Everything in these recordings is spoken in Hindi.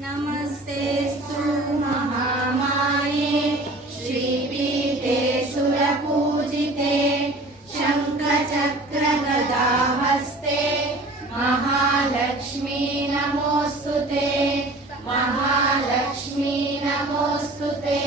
नमस्ते महामाये श्रीपीठे सुरपूजिते शङ्खचक्रगदाहस्ते महालक्ष्मी नमोऽस्तु महालक्ष्मी नमोऽस्तु ते।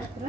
పాలకూర